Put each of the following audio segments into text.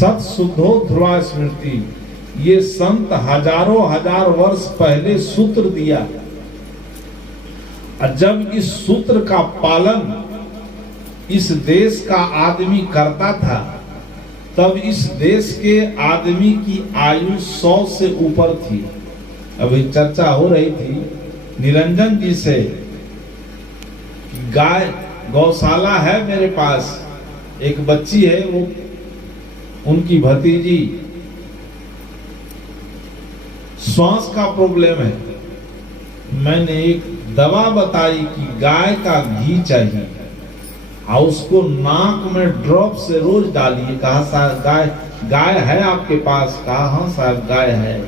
सत शुद्धो ध्रुवा स्मृति, ये संत हजारों हजार वर्ष पहले सूत्र दिया। और जब इस सूत्र का पालन इस देश का आदमी करता था, तब इस देश के आदमी की आयु 100 से ऊपर थी। अभी चर्चा हो रही थी निरंजन जी से, गाय गौशाला है मेरे पास, एक बच्ची है, वो उनकी भतीजी, श्वास का प्रॉब्लम है। मैंने एक दवा बताई कि गाय का घी चाहिए और उसको नाक में ड्रॉप से रोज डालिए। कहा साहब गाय है आपके पास? कहा हाँ साहब गाय है,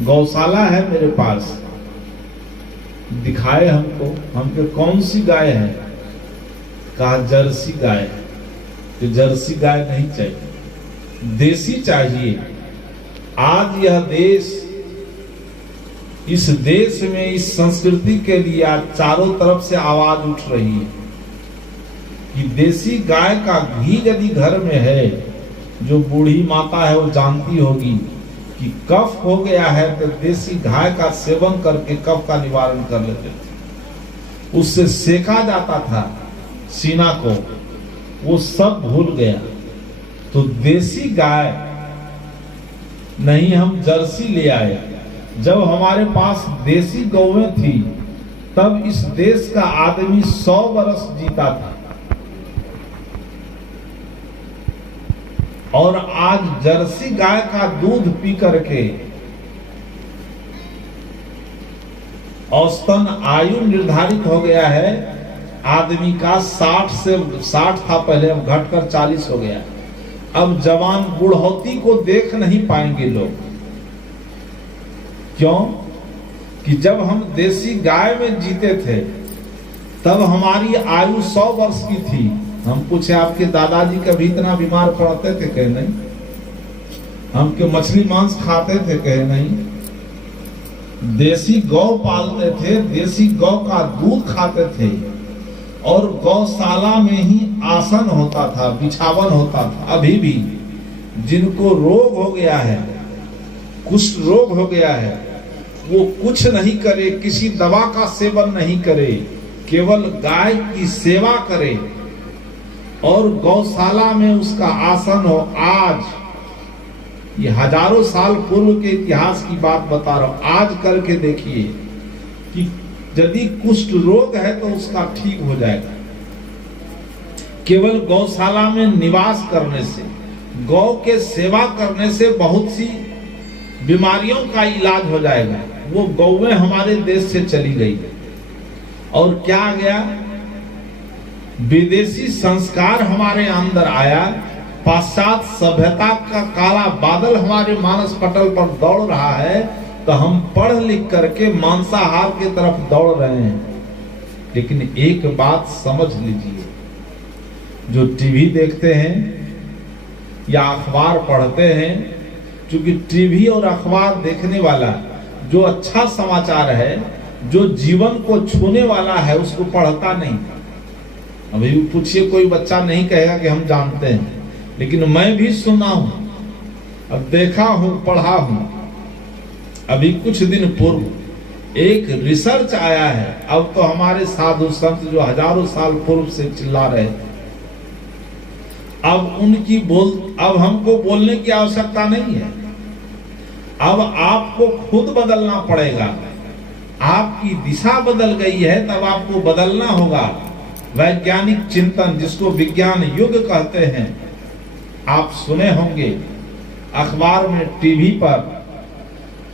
गौशाला है मेरे पास। दिखाए हमको, हमको कौन सी गाय है? कहा जर्सी गाय। तो जर्सी गाय नहीं चाहिए, देसी चाहिए। आज यह देश, इस देश में इस संस्कृति के लिए आज चारों तरफ से आवाज उठ रही है कि देसी गाय का घी यदि घर में है, जो बूढ़ी माता है वो जानती होगी कि कफ हो गया है तो देसी गाय का सेवन करके कफ का निवारण कर लेते थे। उससे सेका जाता था सीना को, वो सब भूल गया। तो देसी गाय नहीं, हम जर्सी ले आए। जब हमारे पास देसी गौएं थी तब इस देश का आदमी 100 वर्ष जीता था, और आज जर्सी गाय का दूध पी करके औसतन आयु निर्धारित हो गया है आदमी का 60 था पहले, अब घटकर 40 हो गया। अब जवान बुढ़ौती को देख नहीं पाएंगे लोग। क्यों? कि जब हम देसी गाय में जीते थे तब हमारी आयु 100 वर्ष की थी। हम पूछे आपके दादाजी कभी इतना बीमार पड़ते थे? कहे नहीं। हम क्यों मछली मांस खाते थे? कहे नहीं। देसी गौ पालते थे, देसी गौ का दूध खाते थे, और गौशाला में ही आसन होता था, बिछावन होता था। अभी भी जिनको रोग हो गया है, कुष्ठ रोग हो गया है, वो कुछ नहीं करे, किसी दवा का सेवन नहीं करे, केवल गाय की सेवा करे और गौशाला में उसका आसन हो। आज ये हजारों साल पूर्व के इतिहास की बात बता रहा हूं, आज करके देखिए कि यदि कुष्ठ रोग है तो उसका ठीक हो जाएगा। केवल गौशाला में निवास करने से, गौ के सेवा करने से बहुत सी बीमारियों का इलाज हो जाएगा। वो गौएं हमारे देश से चली गई और क्या आ गया? विदेशी संस्कार हमारे अंदर आया, पाश्चात्य सभ्यता का काला बादल हमारे मानस पटल पर दौड़ रहा है, तो हम पढ़ लिख करके मांसाहार की तरफ दौड़ रहे हैं। लेकिन एक बात समझ लीजिए, जो टीवी देखते हैं या अखबार पढ़ते हैं, क्योंकि टीवी और अखबार देखने वाला जो अच्छा समाचार है, जो जीवन को छूने वाला है, उसको पढ़ता नहीं। अभी पूछिए, कोई बच्चा नहीं कहेगा कि हम जानते हैं, लेकिन मैं भी सुना हूं, अब देखा हूं, पढ़ा हूं। अभी कुछ दिन पूर्व एक रिसर्च आया है, अब तो हमारे साधु संत जो हजारों साल पूर्व से चिल्ला रहे थे, अब हमको बोलने की आवश्यकता नहीं है। अब आपको खुद बदलना पड़ेगा। आपकी दिशा बदल गई है, तब आपको बदलना होगा। वैज्ञानिक चिंतन, जिसको विज्ञान युग कहते हैं, आप सुने होंगे अखबार में, टीवी पर,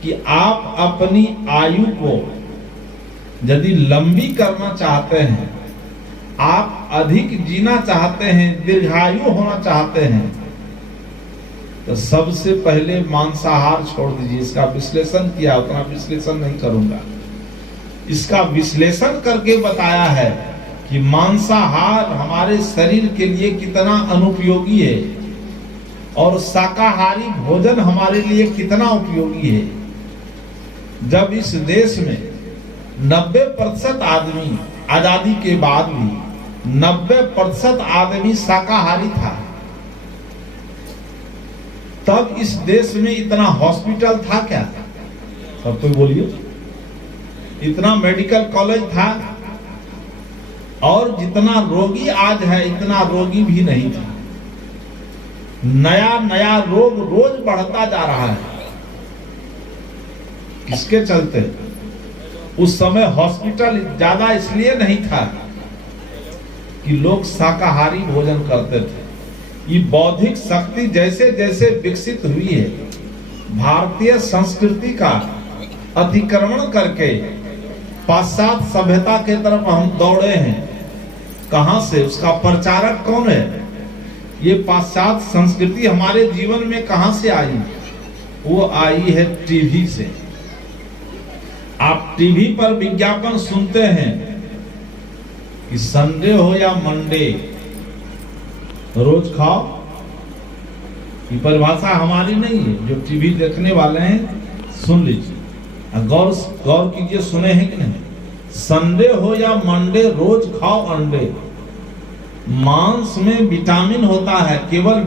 कि आप अपनी आयु को यदि लंबी करना चाहते हैं, आप अधिक जीना चाहते हैं, दीर्घायु होना चाहते हैं, तो सबसे पहले मांसाहार छोड़ दीजिए। इसका विश्लेषण किया, उतना विश्लेषण नहीं करूंगा। इसका विश्लेषण करके बताया है कि मांसाहार हमारे शरीर के लिए कितना अनुपयोगी है और शाकाहारी भोजन हमारे लिए कितना उपयोगी है। जब इस देश में 90% आदमी, आजादी के बाद भी 90% आदमी शाकाहारी था, तब इस देश में इतना हॉस्पिटल था क्या? सब कोई बोलिए। इतना मेडिकल कॉलेज था? और जितना रोगी आज है इतना रोगी भी नहीं था। नया नया रोग रोज बढ़ता जा रहा है। किसके चलते? उस समय हॉस्पिटल ज्यादा इसलिए नहीं था कि लोग शाकाहारी भोजन करते थे। ये बौद्धिक शक्ति जैसे जैसे विकसित हुई है, भारतीय संस्कृति का अतिक्रमण करके पाश्चात्य सभ्यता के तरफ हम दौड़े हैं। कहां से? उसका प्रचारक कौन है? ये पाश्चात्य संस्कृति हमारे जीवन में कहां से आई? वो आई है टीवी से। आप टीवी पर विज्ञापन सुनते हैं कि संडे हो या मंडे रोज खाओ। ये परिभाषा हमारी नहीं है, जो टीवी देखने वाले हैं सुन लीजिए, गौर कीजिए, सुने हैं कि नहीं? संडे हो या मंडे रोज खाओ अंडे। मांस में विटामिन होता है। केवल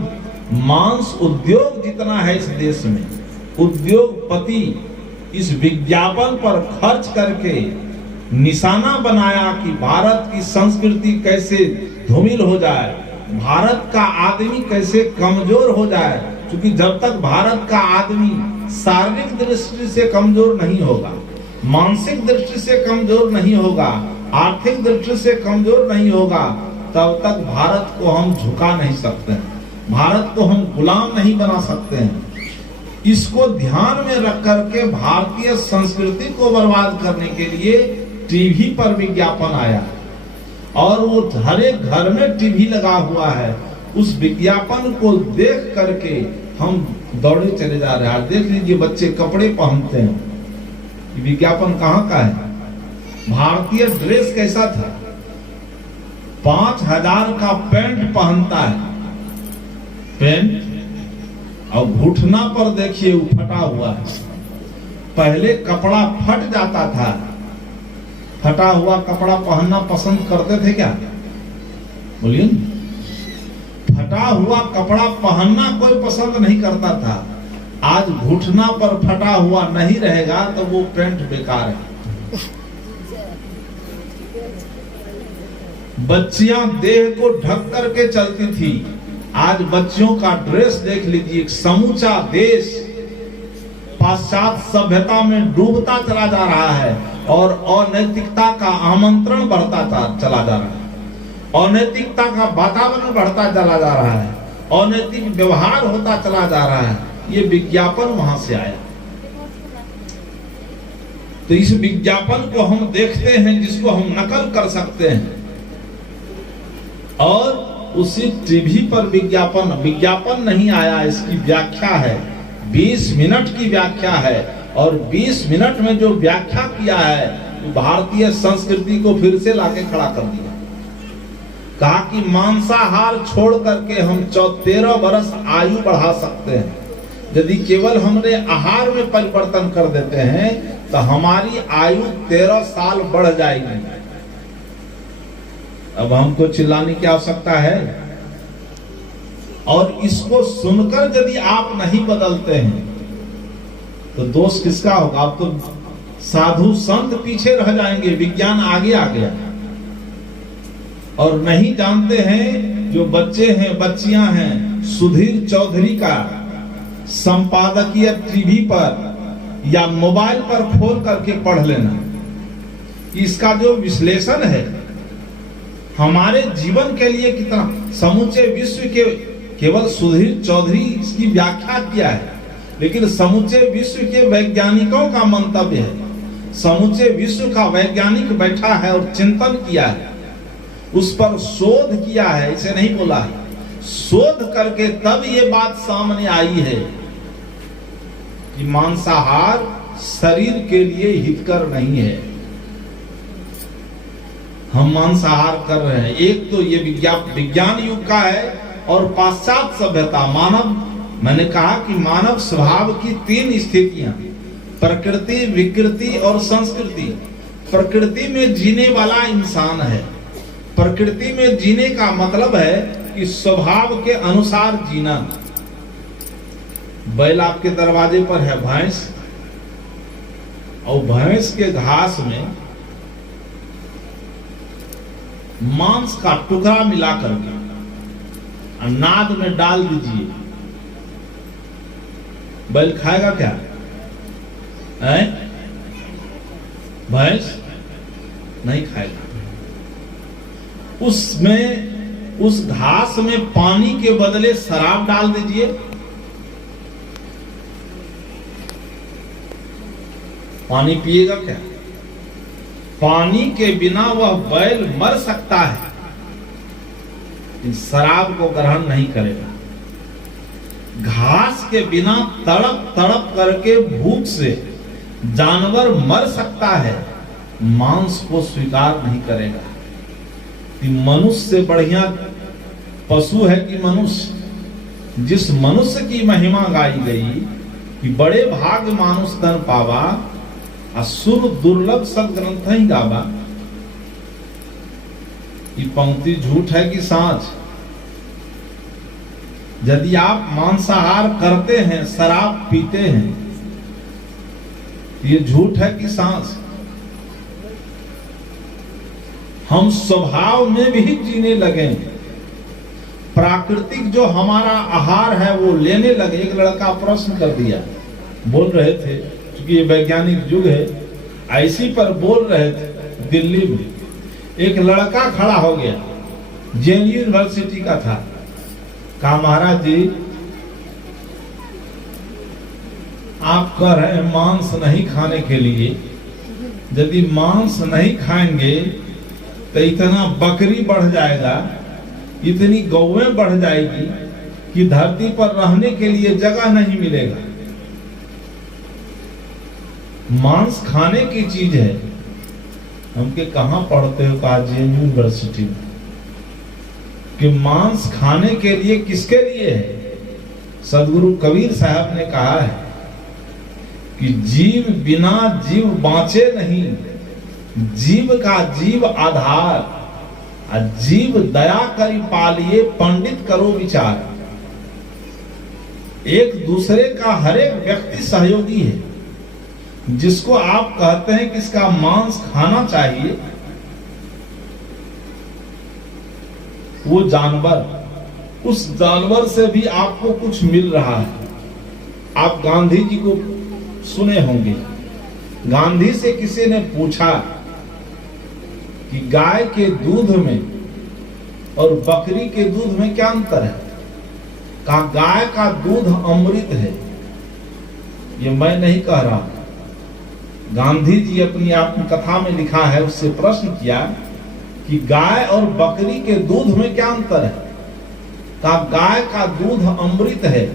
मांस उद्योग जितना है इस देश में, उद्योगपति इस विज्ञापन पर खर्च करके निशाना बनाया कि भारत की संस्कृति कैसे धूमिल हो जाए, भारत का आदमी कैसे कमजोर हो जाए। क्योंकि जब तक भारत का आदमी शारीरिक दृष्टि से कमजोर नहीं होगा, मानसिक दृष्टि से कमजोर नहीं होगा, आर्थिक दृष्टि से कमजोर नहीं होगा, तब तक भारत को हम झुका नहीं सकते हैं, भारत को हम गुलाम नहीं बना सकते हैं। इसको ध्यान में रख करके भारतीय संस्कृति को बर्बाद करने के लिए टीवी पर विज्ञापन आया और वो हर एक घर में टीवी लगा हुआ है। उस विज्ञापन को देख करके हम दौड़े चले जा रहे हैं। देख लीजिए, बच्चे कपड़े पहनते हैं, विज्ञापन कहाँ का है? भारतीय ड्रेस कैसा था? 5000 का पैंट पहनता है, पैंट, और घुटना पर देखिए वो फटा हुआ है। पहले कपड़ा फट जाता था, फटा हुआ कपड़ा पहनना पसंद करते थे क्या? बोलिए। फटा हुआ कपड़ा पहनना कोई पसंद नहीं करता था। आज घुटना पर फटा हुआ नहीं रहेगा तो वो पैंट बेकार है। बच्चियां देह को ढक करके चलती थी, आज बच्चियों का ड्रेस देख लीजिए। समूचा देश पाश्चात्य सभ्यता में डूबता चला जा रहा है और अनैतिकता का आमंत्रण बढ़ता चला जा रहा है, अनैतिकता का वातावरण बढ़ता चला जा रहा है, अनैतिक व्यवहार होता चला जा रहा है। ये विज्ञापन वहां से आया। तो इस विज्ञापन को हम देखते हैं, जिसको हम नकल कर सकते हैं, और उसी टीवी पर विज्ञापन नहीं आया, इसकी व्याख्या है। 20 मिनट की व्याख्या है और 20 मिनट में जो व्याख्या किया है भारतीय संस्कृति को फिर से लाके खड़ा कर दिया। कहा कि मांसाहार छोड़ करके हम 13 वर्ष आयु बढ़ा सकते हैं। यदि केवल हमने आहार में परिवर्तन कर देते हैं तो हमारी आयु 13 साल बढ़ जाएगी। अब हमको चिल्लाने की आवश्यकता है? और इसको सुनकर यदि आप नहीं बदलते हैं तो दोष किसका होगा? आप तो साधु संत पीछे रह जाएंगे, विज्ञान आगे आ गया। और नहीं जानते हैं, जो बच्चे हैं, बच्चियां हैं, सुधीर चौधरी का संपादकीय टीवी पर या मोबाइल पर खोल करके पढ़ लेना। इसका जो विश्लेषण है हमारे जीवन के लिए कितना, समूचे विश्व के, केवल सुधीर चौधरी इसकी व्याख्या किया है, लेकिन समूचे विश्व के वैज्ञानिकों का मंतव्य है। समूचे विश्व का वैज्ञानिक बैठा है और चिंतन किया है, उस पर शोध किया है, इसे नहीं बोला है, शोध करके तब ये बात सामने आई है कि मांसाहार शरीर के लिए हितकर नहीं है। हम मांसाहार कर रहे हैं। एक तो ये विज्ञान युग का है और पाश्चात्य सभ्यता, मानव, मैंने कहा कि मानव स्वभाव की 3 स्थितियां, प्रकृति, विकृति और संस्कृति। प्रकृति में जीने वाला इंसान है। प्रकृति में जीने का मतलब है कि स्वभाव के अनुसार जीना। बैल आपके दरवाजे पर है भैंस, और भैंस के घास में मांस का टुकड़ा मिला करके नाद में डाल दीजिए, बैल खाएगा क्या? भैंस नहीं खाएगा। उसमें, उस घास में पानी के बदले शराब डाल दीजिए, पानी पिएगा क्या? पानी के बिना वह बैल मर सकता है, लेकिन शराब को ग्रहण नहीं करेगा। घास के बिना तड़प तड़प करके भूख से जानवर मर सकता है, मांस को स्वीकार नहीं करेगा। कि मनुष्य से बढ़िया पशु है कि मनुष्य। जिस मनुष्य की महिमा गाई गई कि बड़े भाग्य मानुष तन पावा, असुर दुर्लभ सदग्रंथ ही गावा। ये पंक्ति झूठ है कि साच? यदि आप मांसाहार करते हैं, शराब पीते हैं, ये झूठ है कि साच? हम स्वभाव में भी जीने लगे, प्राकृतिक जो हमारा आहार है वो लेने लगे। एक लड़का प्रश्न कर दिया, बोल रहे थे, क्योंकि ये वैज्ञानिक युग है, ऐसी पर बोल रहे थे। दिल्ली में एक लड़का खड़ा हो गया, जेएनयू यूनिवर्सिटी का था, कहा महाराज जी आप कह रहे हैं मांस नहीं खाने के लिए, यदि मांस नहीं खाएंगे तो इतना बकरी बढ़ जाएगा, इतनी गौएं बढ़ जाएगी कि धरती पर रहने के लिए जगह नहीं मिलेगा। मांस खाने की चीज है। हमके कहां पढ़ते हो? कहा जेएनयू यूनिवर्सिटी में। कि मांस खाने के लिए किसके लिए है? सदगुरु कबीर साहब ने कहा है कि जीव बिना जीव बाँचे नहीं, जीव का जीव आधार, जीव दया करी पालिए, पंडित करो विचार। एक दूसरे का हर एक व्यक्ति सहयोगी है। जिसको आप कहते हैं कि इसका मांस खाना चाहिए, वो जानवर, उस जानवर से भी आपको कुछ मिल रहा है। आप गांधी जी को सुने होंगे। गांधी से किसी ने पूछा कि गाय के दूध में और बकरी के दूध में क्या अंतर है? कहा गाय का दूध अमृत है। ये मैं नहीं कह रहा, गांधी जी अपनी आत्मकथा में लिखा है। उससे प्रश्न किया कि गाय और बकरी के दूध में क्या अंतर है? कहा गाय का दूध अमृत है।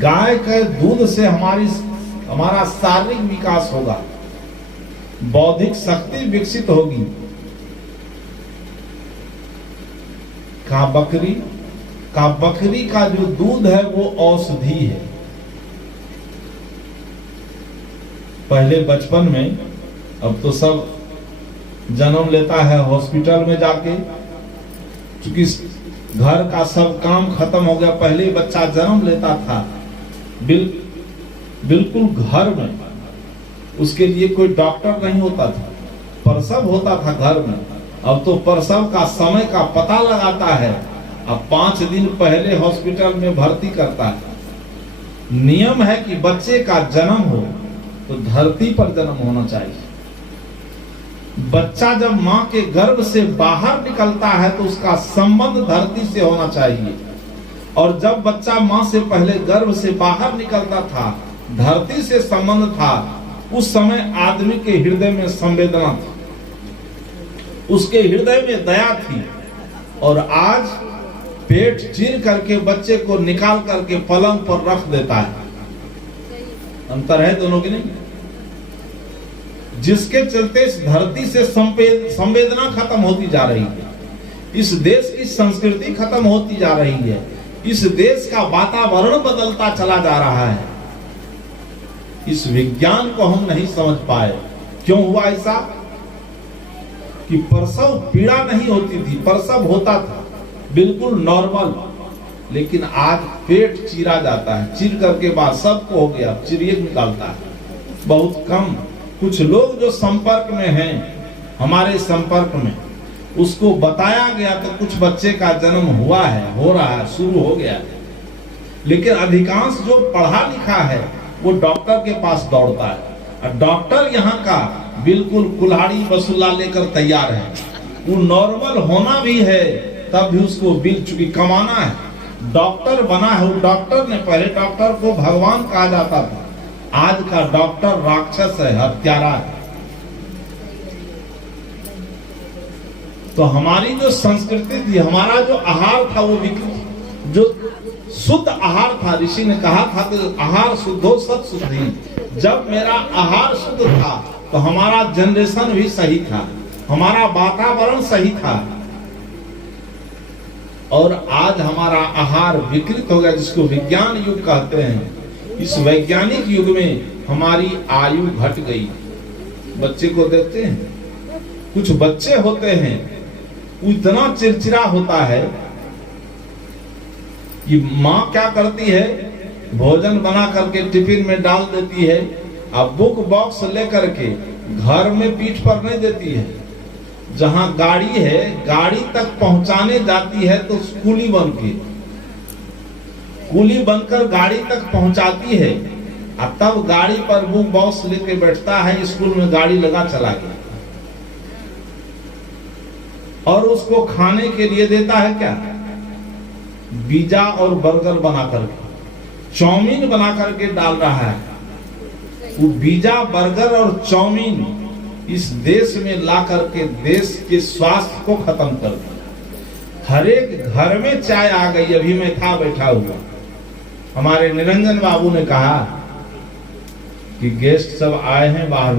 गाय के दूध से हमारा शारीरिक विकास होगा, बौद्धिक शक्ति विकसित होगी। कहा बकरी का जो दूध है वो औषधि है। पहले बचपन में, अब तो सब जन्म लेता है हॉस्पिटल में जाके, क्योंकि घर का सब काम खत्म हो गया। पहले बच्चा जन्म लेता था बिल्कुल घर में, उसके लिए कोई डॉक्टर नहीं होता था, प्रसव होता था घर में। अब तो प्रसव का समय का पता लगाता है, अब 5 दिन पहले हॉस्पिटल में भर्ती करता है। नियम है कि बच्चे का जन्म हो तो धरती पर जन्म होना चाहिए। बच्चा जब माँ के गर्भ से बाहर निकलता है तो उसका संबंध धरती से होना चाहिए, और जब बच्चा माँ से पहले गर्भ से बाहर निकलता था, धरती से संबंध था। उस समय आदमी के हृदय में संवेदना थी, उसके हृदय में दया थी। और आज पेट चीर करके बच्चे को निकाल करके पलंग पर रख देता है। अंतर है दोनों की नहीं? जिसके चलते इस धरती से संवेदना खत्म होती जा रही है, इस देश की संस्कृति खत्म होती जा रही है, इस देश का वातावरण बदलता चला जा रहा है। इस विज्ञान को हम नहीं समझ पाए। क्यों हुआ ऐसा? कि प्रसव पीड़ा नहीं होती थी, प्रसव होता था बिल्कुल नॉर्मल। लेकिन आज पेट चीरा जाता है, चीर करके बाद सबको हो गया, चिरिए निकालता है। बहुत कम कुछ लोग जो संपर्क में हैं, हमारे संपर्क में, उसको बताया गया तो कुछ बच्चे का जन्म हुआ है, हो रहा है, शुरू हो गया है। लेकिन अधिकांश जो पढ़ा लिखा है वो डॉक्टर के पास दौड़ता है, और डॉक्टर यहाँ का बिल्कुल कुल्हाड़ी वसूला लेकर तैयार है। वो नॉर्मल होना भी है तब भी उसको बिल चुकी कमाना है। डॉक्टर बना है वो डॉक्टर ने, पहले डॉक्टर को भगवान कहा जाता था, आज का डॉक्टर राक्षस है, हत्यारा है। तो हमारी जो संस्कृति थी, हमारा जो आहार था वो जो शुद्ध आहार था, ऋषि ने कहा था कि आहार शुद्धो सत शुद्धि। जब मेरा आहार शुद्ध था तो हमारा जनरेशन भी सही था, हमारा वातावरण सही था। और आज हमारा आहार विकृत हो गया, जिसको विज्ञान युग कहते हैं। इस वैज्ञानिक युग में हमारी आयु घट गई। बच्चे को देखते हैं, कुछ बच्चे होते हैं इतना चिड़चिड़ा होता है कि माँ क्या करती है, भोजन बना करके टिफिन में डाल देती है, अब बुक बॉक्स लेकर के घर में पीठ पर नहीं देती है, जहां गाड़ी है गाड़ी तक पहुंचाने जाती है तो कूली बनकर गाड़ी तक पहुंचाती है, और तब गाड़ी पर बुक बॉक्स लेके बैठता है, स्कूल में गाड़ी लगा चला गया। और उसको खाने के लिए देता है क्या, पिज्जा और बर्गर बना करके, चाउमीन बना करके डाल रहा है। वो पिज्जा बर्गर और चाउमीन इस देश में ला करके देश के स्वास्थ्य को खत्म कर दिया। हर एक घर में चाय आ गई। अभी मैं था बैठा हुआ, हमारे निरंजन बाबू ने कहा कि गेस्ट सब आए हैं बाहर।